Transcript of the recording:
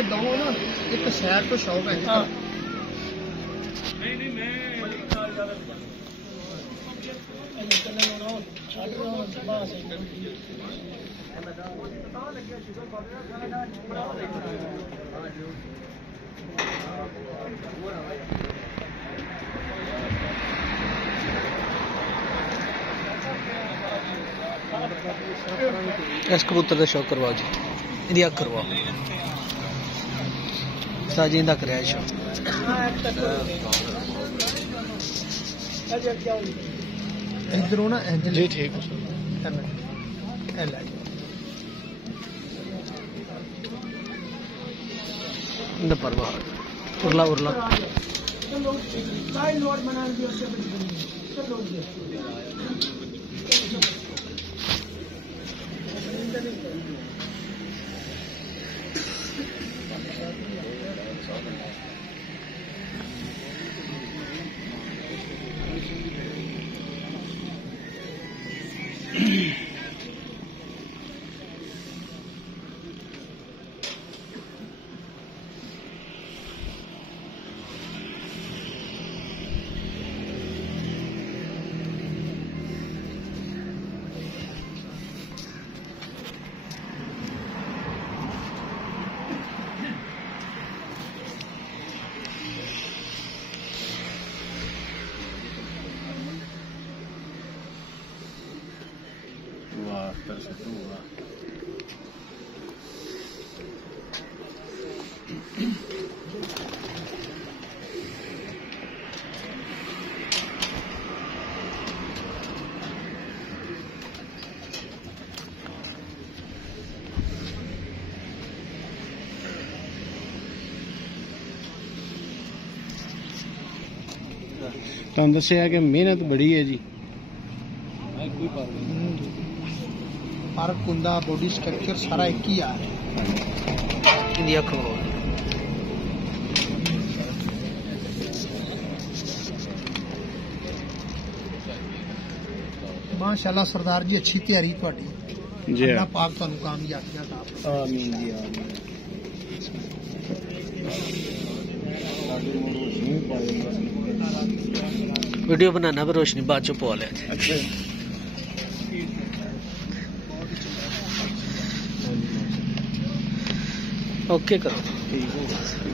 ਇੱਕ ਦੋ ਨਾ ਇੱਕ ਸ਼ਹਿਰ ਤੋਂ ਸ਼ੌਕ ਹੈ ਨਹੀਂ ਮੈਂ इस कबूतर का शौक करवाओ जी, इहदी अख करवाओ साजी इंदा कराया शौक इधरों ना जी ठीक परवाह उरला उरला तुहानू दस्सिया कि मेहनत बड़ी है जी, फर्क हुंदा बॉडी स्ट्रक्चर सारा एक ही आ रहा है। इहदी अख करवाओ माशाल्लाह सरदार जी अच्छी तैयारी तुहाडी जी अल्लाह पाक तुहानू कामयाबियां दा आमीन जी आमीन। वीडियो बनाना पर रोशनी बाद चो पवा लिया अच्छा ओके करो ठीक है।